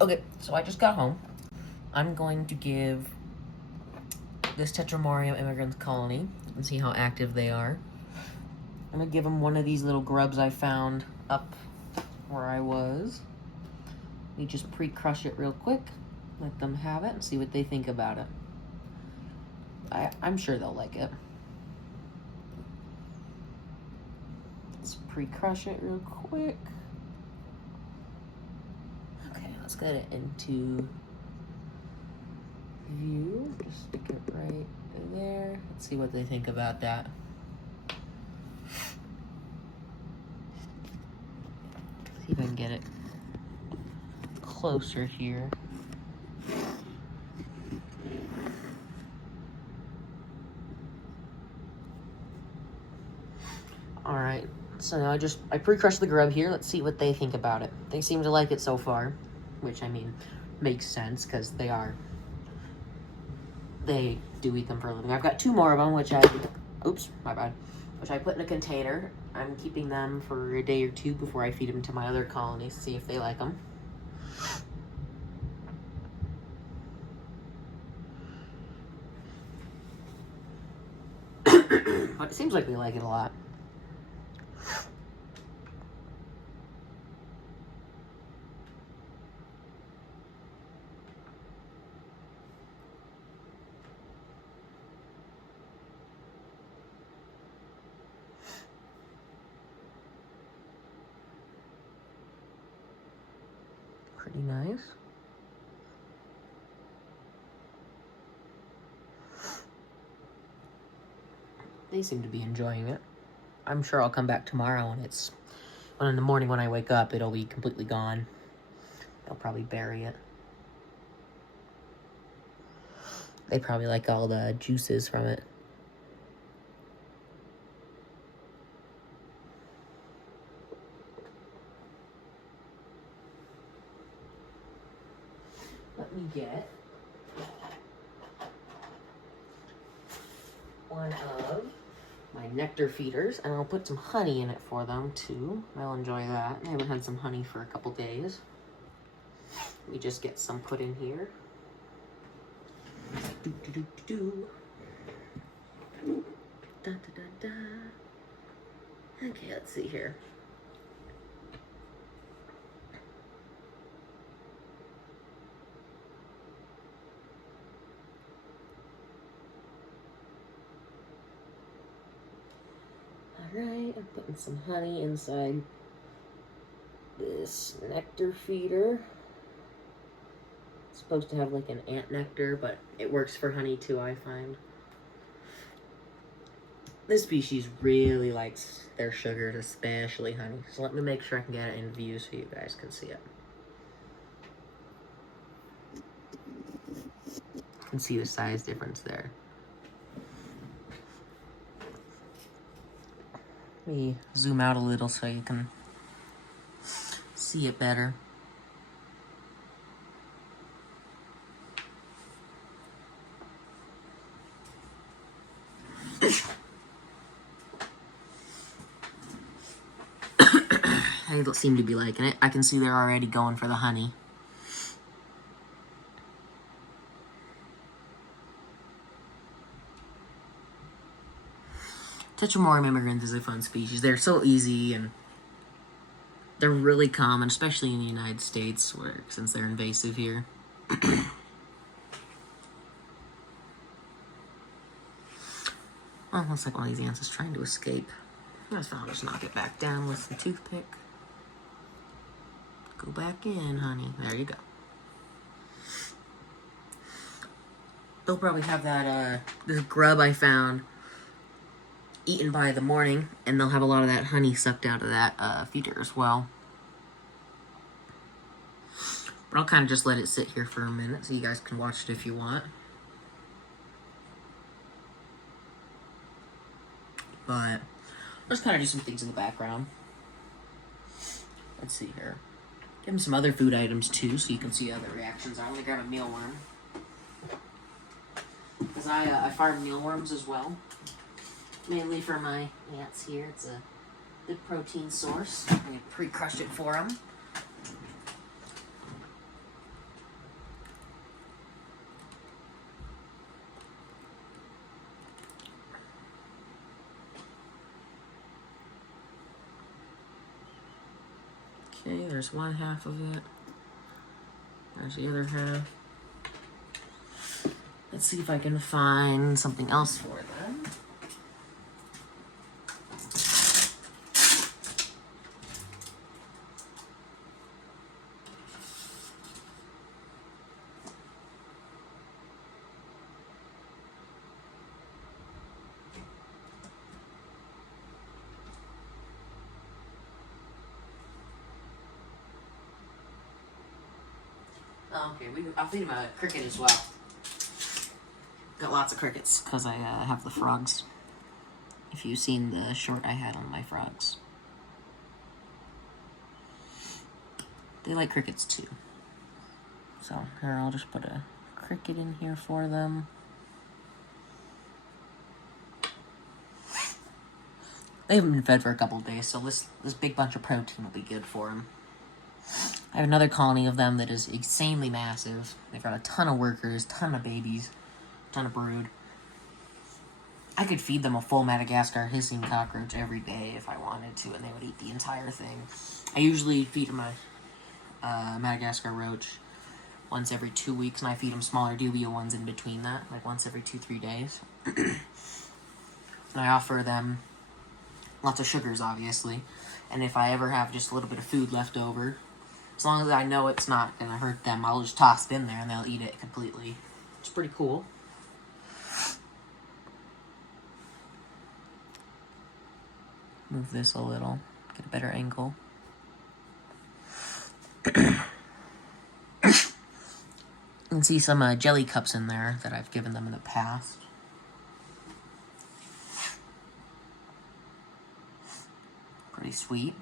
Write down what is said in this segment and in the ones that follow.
Okay, so I just got home. I'm going to give this Tetramorium immigrants colony and see how active they are. I'm gonna give them one of these little grubs I found up where I was. We just pre-crush it real quick, let them have it, and see what they think about it. I'm sure they'll like it. Let's pre-crush it real quick. Okay, let's get it into view. Just stick it right there. Let's see what they think about that. See if I can get it closer here. Alright, so now I pre-crushed the grub here. Let's see what they think about it. They seem to like it so far, which, I mean, makes sense, because they do eat them for a living. I've got 2 more of them, which oops, my bad, which I put in a container. I'm keeping them for a day or 2 before I feed them to my other colonies, see if they like them. But it seems like they like it a lot. Pretty nice. They seem to be enjoying it. I'm sure I'll come back tomorrow and in the morning when I wake up, it'll be completely gone. They'll probably bury it. They probably like all the juices from it. Let me get one of my nectar feeders, and I'll put some honey in it for them too. They'll enjoy that. I haven't had some honey for a couple days. Let me just get some put in here. Da, da, da, da. Okay, let's see here. Alright, I'm putting some honey inside this nectar feeder. It's supposed to have like an ant nectar, but it works for honey too, I find. This species really likes their sugars, especially honey. So let me make sure I can get it in view so you guys can see it. You can see the size difference there. Let me zoom out a little so you can see it better. They seem to be liking it. I can see they're already going for the honey. Tetramorium immigrans is a fun species. They're so easy and they're really common, especially in the United States, since they're invasive here. Oh, looks like one of these ants is trying to escape. I'll just knock it back down with the toothpick. Go back in, honey. There you go. They'll probably have that, this grub I found eaten by the morning, and they'll have a lot of that honey sucked out of that feeder as well. But I'll kind of just let it sit here for a minute so you guys can watch it if you want. But let's kind of do some things in the background. Let's see here. Give them some other food items too, so you can see how the reactions are. I'm gonna grab a mealworm, because I farm mealworms as well, mainly for my ants here. It's a good protein source. I'm gonna pre-crush it for them. Okay, there's one half of it. There's the other half. Let's see if I can find something else for them. Okay, I'll feed him a cricket as well. Got lots of crickets because I have the frogs. If you've seen the short I had on my frogs. They like crickets too. So here, I'll just put a cricket in here for them. They haven't been fed for a couple of days, so this big bunch of protein will be good for them. I have another colony of them that is insanely massive. They've got a ton of workers, ton of babies, ton of brood. I could feed them a full Madagascar hissing cockroach every day if I wanted to, and they would eat the entire thing. I usually feed them a Madagascar roach once every 2 weeks, and I feed them smaller dubia ones in between that, like once every 2-3 days. And I offer them lots of sugars, obviously, and if I ever have just a little bit of food left over, as long as I know it's not going to hurt them, I'll just toss it in there and they'll eat it completely. It's pretty cool. Move this a little, get a better angle. You can see some jelly cups in there that I've given them in the past. Pretty sweet.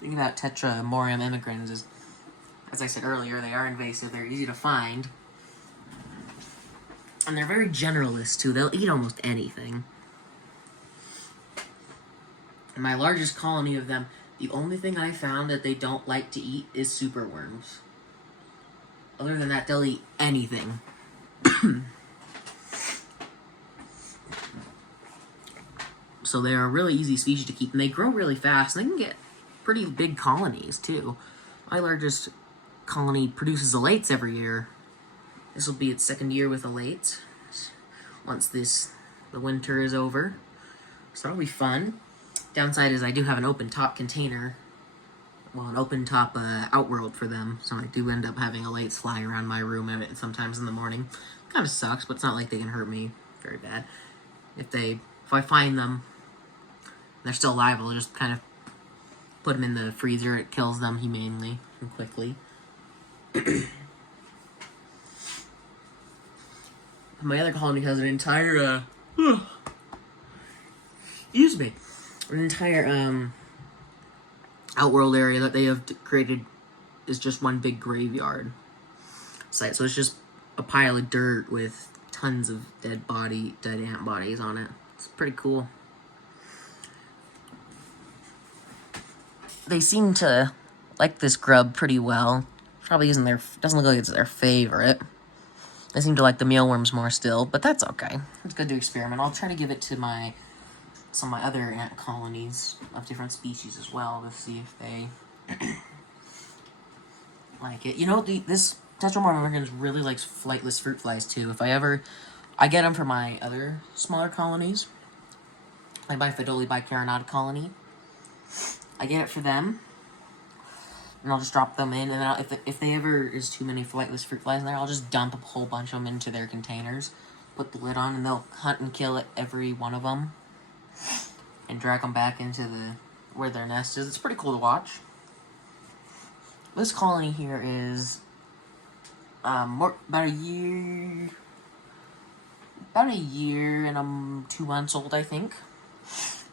Thing about Tetramorium immigrans is, as I said earlier, they are invasive, they're easy to find, and they're very generalist too. They'll eat almost anything. In my largest colony of them, the only thing I found that they don't like to eat is superworms. Other than that, they'll eat anything. So they're a really easy species to keep, and they grow really fast, and they can get pretty big colonies, too. My largest colony produces elates every year. This will be its second year with elates, once the winter is over. So that'll be fun. Downside is I do have an open top container, well, an open top outworld for them, so I do end up having elates flying around my room sometimes in the morning. Kind of sucks, but it's not like they can hurt me very bad. If I find them, and they're still alive, I'll just kind of put them in the freezer. It kills them humanely and quickly. My other colony has an entire, excuse me, an entire, outworld area that they have created is just one big graveyard site. So it's just a pile of dirt with tons of dead ant bodies on it. It's pretty cool. They seem to like this grub pretty well. Probably doesn't look like it's their favorite. They seem to like the mealworms more still, but that's okay. It's good to experiment. I'll try to give it to some of my other ant colonies of different species as well to see if they like it. You know, this Tetramorium really likes flightless fruit flies too. I get them for my other smaller colonies. My Bifidoli bicarinata colony. I get it for them, and I'll just drop them in, and then if they ever is too many flightless fruit flies in there, I'll just dump a whole bunch of them into their containers, put the lid on, and they'll hunt and kill every one of them, and drag them back into where their nest is. It's pretty cool to watch. This colony here is about a year and 2 months old, I think.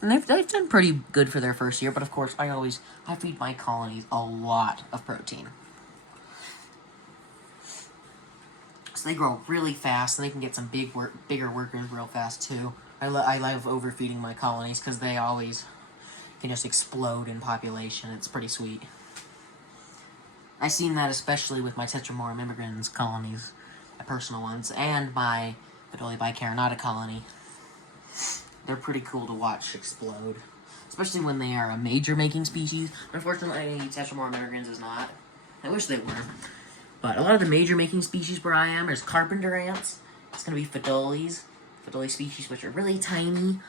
And they've done pretty good for their first year, but of course, I feed my colonies a lot of protein. So they grow really fast, and they can get some bigger workers real fast, too. I love overfeeding my colonies, because they always can just explode in population. It's pretty sweet. I've seen that especially with my Tetramorium immigrans colonies, my personal ones, and my Fidoli bicarinata colony. They're pretty cool to watch explode, especially when they are a major making species. Unfortunately, Tetramorium immigrans is not. I wish they were. But a lot of the major making species where I am is carpenter ants. It's going to be Fidoli species, which are really tiny,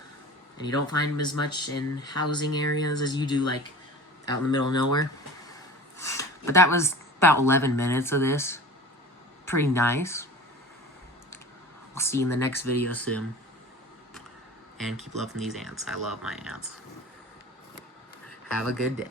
and you don't find them as much in housing areas as you do, like, out in the middle of nowhere. But that was about 11 minutes of this. Pretty nice. I'll see you in the next video soon. And keep loving these ants. I love my ants. Have a good day.